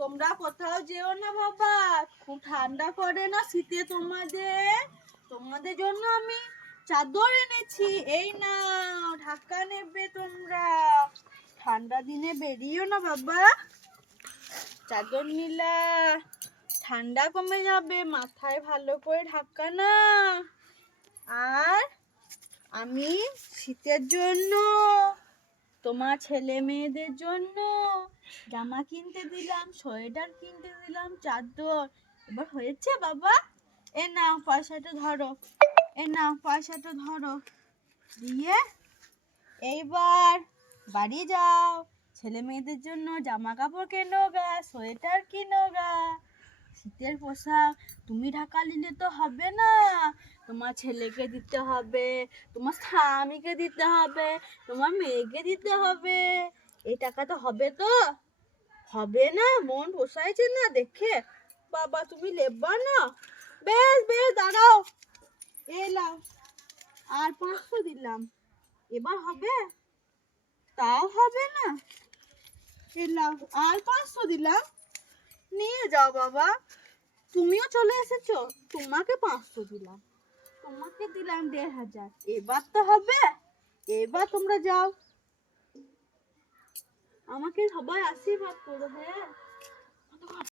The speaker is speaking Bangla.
তোমরা কোথাও যেও না বাবা, খুব ঠান্ডা পড়ে না শীতে তোমাদের জন্য আমি চাদর এনেছি। এই নাও, ঢাকা নেবে তোমরা। ঠান্ডা দিনে বেরিয়েও না বাবা, চাদর নিলা, ঠান্ডা কমে যাবে, মাথায় ভালো করে ঢাকা না। আর আমি শীতের জন্য তোমার ছেলে মেয়েদের জন্য জামা কিনতে দিলাম, সোয়েটার কিনতে দিলাম, চাদর। এবার হয়েছে বাবা? এ নাও পয়সাটা ধরো, পয়সাটা ধরো, দিয়ে এইবার বাড়ি যাও, ছেলে মেয়েদের জন্য জামা কাপড় কেনো গা, সোয়েটার কিনো গা, শীতের পোশাক। তুমি ঢাকা নিলে তো হবে না, তোমার ছেলেকে দিতে হবে, তোমার স্বামীকে দিতে হবে, তোমার মেয়েকে দিতে হবে। এই টাকা তো হবে? তো হবে না, মন পোষাইছে না দেখে। বাবা তুমি লেববা না? বেশ বেশ, দাঁড়াও, এলাম, আর 500 দিলাম, এবার হবে? তাও হবে না, এলাম, আর 500 দিলাম, নিয়ে যাও বাবা। তুমিও চলে এসেছো, তোমাকে 500 দিলাম, তোমাকে দিলাম 1500, এবার তো হবে, এবার তোমরা যাও। আমাকে সবাই আশীর্বাদ করো, হ্যাঁ।